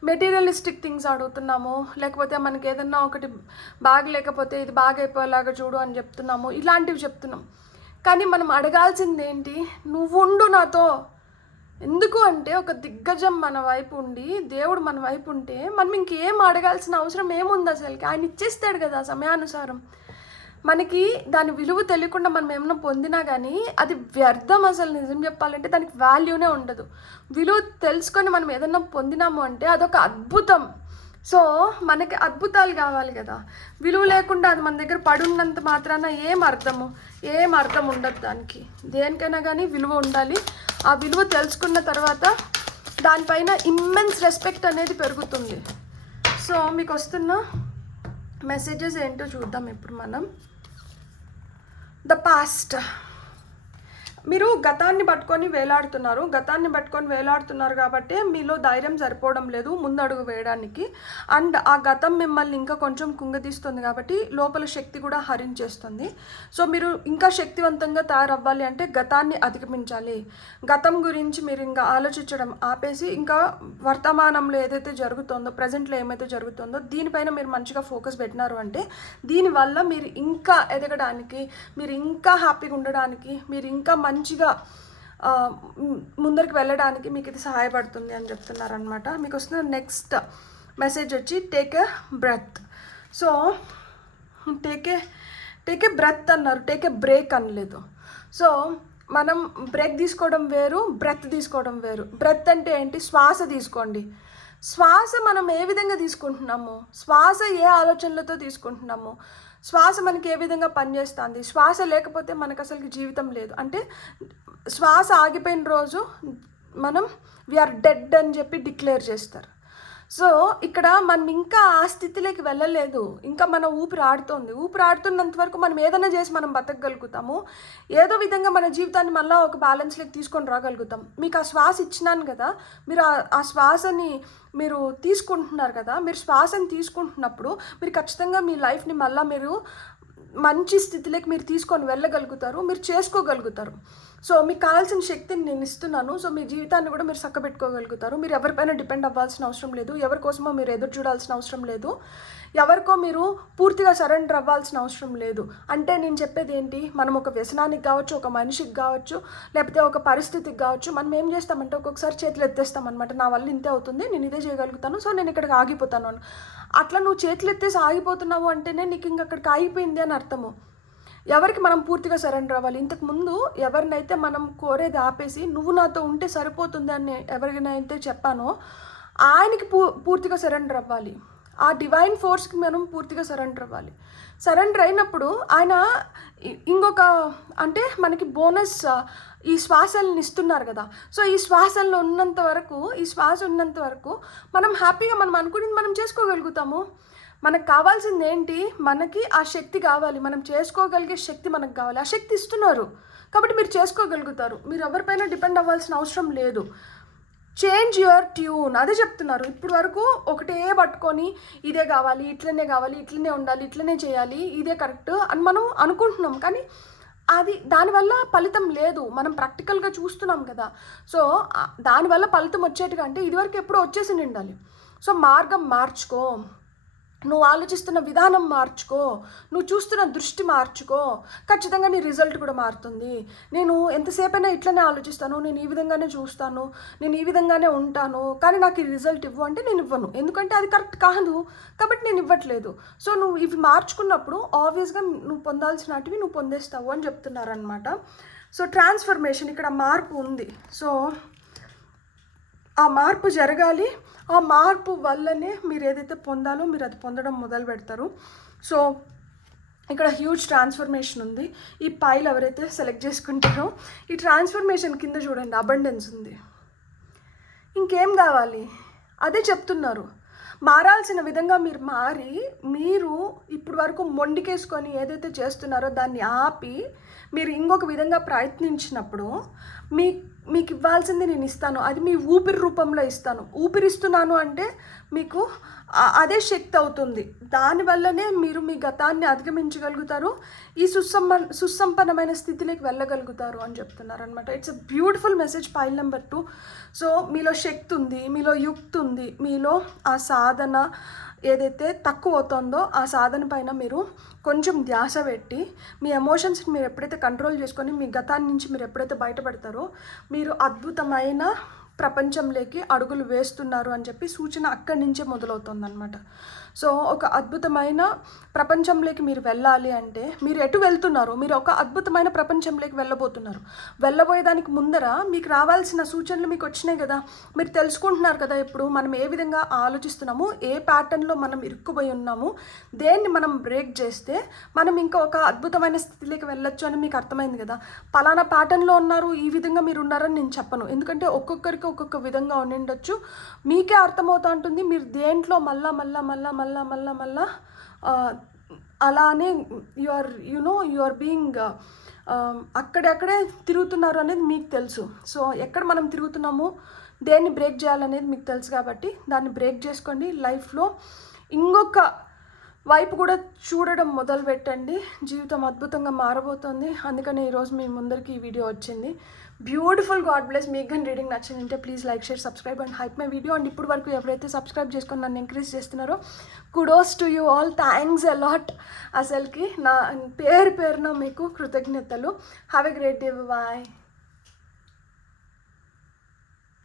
మెటీరియలిస్టిక్ థింగ్స్ అడుగుతున్నాము, లేకపోతే మనకి ఏదన్నా ఒకటి బాగలేకపోతే ఇది బాగైపోయేలాగా చూడు అని చెప్తున్నాము, ఇలాంటివి చెప్తున్నాం. కానీ మనం అడగాల్సింది ఏంటి, నువ్వు ఉండు నాతో. ఎందుకు అంటే ఒక దిగ్గజం మన వైపు ఉండి, దేవుడు మన వైపు ఉంటే మనం ఇంకేం అడగాల్సిన అవసరం ఏముంది అసలుకి. ఆయన ఇచ్చేస్తాడు కదా సమయానుసారం. మనకి దాని విలువ తెలియకుండా మనం ఏమైనా పొందినా కానీ అది వ్యర్థం. అసలు నిజం చెప్పాలంటే దానికి వాల్యూనే ఉండదు. విలువ తెలుసుకొని మనం ఏదన్నా పొందినాము అంటే అదొక అద్భుతం. సో మనకి అద్భుతాలు కావాలి కదా. విలువ లేకుండా అది మన దగ్గర పడున్నంత మాత్రాన ఏం అర్థం ఉండదు దానికి. దేనికైనా కానీ విలువ ఉండాలి. ఆ విలువ తెలుసుకున్న తర్వాత దానిపైన ఇమ్మెన్స్ రెస్పెక్ట్ అనేది పెరుగుతుంది. సో మీకు వస్తున్న మెసేజెస్ ఏంటో చూద్దాం ఇప్పుడు మనం. The past. మీరు గతాన్ని పట్టుకొని వేలాడుతున్నారు కాబట్టి మీలో ధైర్యం సరిపోవడం లేదు ముందడుగు వేయడానికి. అండ్ ఆ గతం మిమ్మల్ని ఇంకా కొంచెం కుంగదీస్తుంది కాబట్టి లోపల శక్తి కూడా హరించేస్తుంది. సో మీరు ఇంకా శక్తివంతంగా తయారవ్వాలి అంటే గతాన్ని అధిగమించాలి. గతం గురించి మీరు ఇంకా ఆలోచించడం ఆపేసి ఇంకా వర్తమానంలో ఏదైతే జరుగుతుందో, ప్రజెంట్లో ఏమైతే జరుగుతుందో దీనిపైన మీరు మంచిగా ఫోకస్ పెట్టినారు అంటే దీనివల్ల మీరు ఇంకా ఎదగడానికి, మీరు ఇంకా హ్యాపీగా ఉండడానికి, మీరు ఇంకా మంచిగా ముందరికి వెళ్ళడానికి మీకు ఇది సహాయపడుతుంది అని చెప్తున్నారనమాట. మీకు వస్తున్న నెక్స్ట్ మెసేజ్ వచ్చి take a breath. So take a breath అన్నారు, టేక్ ఏ బ్రేక్ అనలేదు. సో మనం బ్రేక్ తీసుకోవడం వేరు, బ్రెత్ తీసుకోవడం వేరు. బ్రెత్ అంటే ఏంటి, శ్వాస తీసుకోండి. శ్వాస మనం ఏ విధంగా తీసుకుంటున్నాము, శ్వాస ఏ ఆలోచనలతో తీసుకుంటున్నాము, శ్వాస మనకి ఏ విధంగా పనిచేస్తుంది, శ్వాస లేకపోతే మనకు అసలు జీవితం లేదు. అంటే శ్వాస ఆగిపోయిన రోజు మనం వీఆర్ డెడ్ అని చెప్పి డిక్లేర్ చేస్తారు. సో ఇక్కడ మనం ఇంకా ఆ స్థితిలోకి వెళ్ళలేదు, ఇంకా మన ఊపిరి ఆడుతున్నంత వరకు మనం ఏదైనా చేసి మనం బతకగలుగుతాము. ఏదో విధంగా మన జీవితాన్ని మళ్ళీ ఒక బ్యాలెన్స్లోకి తీసుకొని రాగలుగుతాం. మీకు ఆ శ్వాస ఇచ్చినాను కదా, మీరు ఆ శ్వాసని మీరు తీసుకుంటున్నారు కదా, మీరు శ్వాసని తీసుకుంటున్నప్పుడు మీరు ఖచ్చితంగా మీ లైఫ్ని మళ్ళీ మీరు మంచి స్థితిలోకి మీరు తీసుకొని వెళ్ళగలుగుతారు, మీరు చేసుకోగలుగుతారు. సో మీకు కావాల్సిన శక్తిని నేను ఇస్తున్నాను. సో మీ జీవితాన్ని కూడా మీరు చక్కబెట్టుకోగలుగుతారు. మీరు ఎవరిపైన డిపెండ్ అవ్వాల్సిన అవసరం లేదు, ఎవరి కోసమో మీరు ఎదురు చూడాల్సిన అవసరం లేదు, ఎవరికో మీరు పూర్తిగా సరెండర్ అవ్వాల్సిన అవసరం లేదు. అంటే నేను చెప్పేది ఏంటి, మనం ఒక వ్యసనానికి కావచ్చు, ఒక మనిషికి కావచ్చు, లేకపోతే ఒక పరిస్థితికి కావచ్చు, మనం ఏం చేస్తామంటే ఒక్కొక్కసారి చేతులు ఎత్తేస్తాం అనమాట. నా వల్ల ఇంతే అవుతుంది, నేను ఇదే చేయగలుగుతాను, సో నేను ఇక్కడికి ఆగిపోతాను అని. అట్లా నువ్వు చేతులు ఎత్తేసి ఆగిపోతున్నావు అంటేనే నీకు ఇంక అక్కడికి ఆగిపోయింది అని అర్థము. ఎవరికి మనం పూర్తిగా సరెండర్ అవ్వాలి. ఇంతకుముందు ఎవరినైతే మనం కోరేది ఆపేసి నువ్వు నాతో ఉంటే సరిపోతుంది అని ఎవరినైతే చెప్పానో ఆయనకి పూర్తిగా సరెండర్ అవ్వాలి. ఆ డివైన్ ఫోర్స్కి మనం పూర్తిగా సరెండర్ అవ్వాలి. సరెండర్ అయినప్పుడు ఆయన ఇంకొక అంటే మనకి బోనస్ ఈ శ్వాసలను ఇస్తున్నారు కదా. సో ఈ శ్వాసల్లో ఉన్నంత వరకు మనం హ్యాపీగా మనం అనుకుని మనం చేసుకోగలుగుతాము. మనకు కావాల్సింది ఏంటి, మనకి ఆ శక్తి కావాలి, మనం చేసుకోగలిగే శక్తి మనకు కావాలి. ఆ శక్తి ఇస్తున్నారు కాబట్టి మీరు చేసుకోగలుగుతారు. మీరు ఎవరిపైన డిపెండ్ అవ్వాల్సిన అవసరం లేదు. చేంజ్ యువర్ ట్యూన్, అదే చెప్తున్నారు. ఇప్పుడు వరకు ఒకటే పట్టుకొని ఇదే కావాలి, ఇట్లనే ఉండాలి, ఇట్లనే చేయాలి, ఇదే కరెక్ట్ అని మనం అనుకుంటున్నాం. కానీ దానివల్ల ఫలితం లేదు. మనం ప్రాక్టికల్గా చూస్తున్నాం కదా. సో దానివల్ల ఫలితం వచ్చేట్టుగా అంటే ఇదివరకు ఎప్పుడో వచ్చేసి ఉండాలి. సో మార్గం మార్చుకో, నువ్వు ఆలోచిస్తున్న విధానం మార్చుకో, నువ్వు చూస్తున్న దృష్టి మార్చుకో, ఖచ్చితంగా నీ రిజల్ట్ కూడా మారుతుంది. నేను ఎంతసేపైనా ఇట్లనే ఆలోచిస్తాను, నేను ఈ విధంగానే చూస్తాను, నేను ఈ విధంగానే ఉంటాను, కానీ నాకు ఈ రిజల్ట్ ఇవ్వు అంటే నేను ఇవ్వను, ఎందుకంటే అది కరెక్ట్ కాదు కాబట్టి నేను ఇవ్వట్లేదు. సో నువ్వు ఇవి మార్చుకున్నప్పుడు ఆబ్వియస్గా నువ్వు పొందాల్సినటివి నువ్వు పొందేస్తావు అని చెప్తున్నారనమాట. సో ట్రాన్స్ఫర్మేషన్, ఇక్కడ మార్పు ఉంది. సో ఆ మార్పు జరగాలి. ఆ మార్పు వల్లనే మీరు ఏదైతే పొందాలో మీరు అది పొందడం మొదలు పెడతారు. సో ఇక్కడ హ్యూజ్ ట్రాన్స్ఫర్మేషన్ ఉంది. ఈ పైల్ ఎవరైతే సెలెక్ట్ చేసుకుంటారో ఈ ట్రాన్స్ఫర్మేషన్ కింద చూడండి అబండెన్స్ ఉంది. ఇంకేం కావాలి అదే చెప్తున్నారు. మారాల్సిన విధంగా మీరు మారి, మీరు ఇప్పుడు వరకు మొండికేసుకొని ఏదైతే చేస్తున్నారో దాన్ని ఆపి మీరు ఇంకొక విధంగా ప్రయత్నించినప్పుడు మీకు ఇవ్వాల్సింది నేను ఇస్తాను. అది మీ ఊపిరి రూపంలో ఇస్తాను. ఊపిరిస్తున్నాను అంటే మీకు అదే శక్తి అవుతుంది. దానివల్లనే మీరు మీ గతాన్ని అధిగమించగలుగుతారు, ఈ సుసంపన్నమైన స్థితిలోకి వెళ్ళగలుగుతారు అని చెప్తున్నారు అనమాట. It's a beautiful message pile number 2. So మీలో శక్తి ఉంది, మీలో యుక్తి ఉంది, మీలో ఆ సాధన ఏదైతే తక్కువ అవుతుందో ఆ సాధన పైన మీరు కొంచెం ధ్యాస పెట్టి మీ ఎమోషన్స్ని మీరు ఎప్పుడైతే కంట్రోల్ చేసుకొని మీ గతాన్ని నుంచి మీరు ఎప్పుడైతే బయటపడతారో మీరు అద్భుతమైన ప్రపంచంలోకి అడుగులు వేస్తున్నారు అని చెప్పి సూచన అక్కడి నుంచే మొదలవుతుందన్నమాట. సో ఒక అద్భుతమైన ప్రపంచంలోకి మీరు వెళ్ళాలి అంటే మీరు ఎటు వెళ్తున్నారు, మీరు ఒక అద్భుతమైన ప్రపంచంలోకి వెళ్ళబోతున్నారు. వెళ్ళబోయేదానికి ముందర మీకు రావాల్సిన సూచనలు మీకు వచ్చినాయి కదా, మీరు తెలుసుకుంటున్నారు కదా ఇప్పుడు మనం ఏ విధంగా ఆలోచిస్తున్నాము, ఏ ప్యాటర్న్లో మనం ఇరుక్కుపోయి ఉన్నాము, దేన్ని మనం బ్రేక్ చేస్తే మనం ఇంకా ఒక అద్భుతమైన స్థితిలోకి వెళ్ళొచ్చు అని మీకు అర్థమైంది కదా. పలానా ప్యాటర్న్లో ఉన్నారు, ఈ విధంగా మీరు ఉన్నారని నేను చెప్పను, ఎందుకంటే ఒక్కొక్కరికి ఒక్కొక్క విధంగా ఉండిండొచ్చు. మీకే అర్థమవుతూ ఉంటుంది మీరు దేంట్లో మళ్ళా అలానే యు ఆర్ బీయింగ్ అక్కడెక్కడే తిరుగుతున్నారు అనేది మీకు తెలుసు. సో ఎక్కడ మనం తిరుగుతున్నామో దేన్ని బ్రేక్ చేయాలనేది మీకు తెలుసు కాబట్టి దాన్ని బ్రేక్ చేసుకోండి. లైఫ్లో ఇంకొక వైపు కూడా చూడడం మొదలు పెట్టండి. జీవితం అద్భుతంగా మారబోతుంది. అందుకని ఈరోజు మీ ముందరికి ఈ వీడియో వచ్చింది. Beautiful, god bless. మీకు కానీ రీడింగ్ నచ్చిందంటే please like, share, subscribe and hype my video. And ఇప్పుడు వరకు ఎవరైతే సబ్స్క్రైబ్ చేసుకొని నన్ను ఎంకరేజ్ చేస్తున్నారో kudos to you all, thanks a lot. అసలుకి నా పేరున మీకు కృతజ్ఞతలు. Have a great day, bye.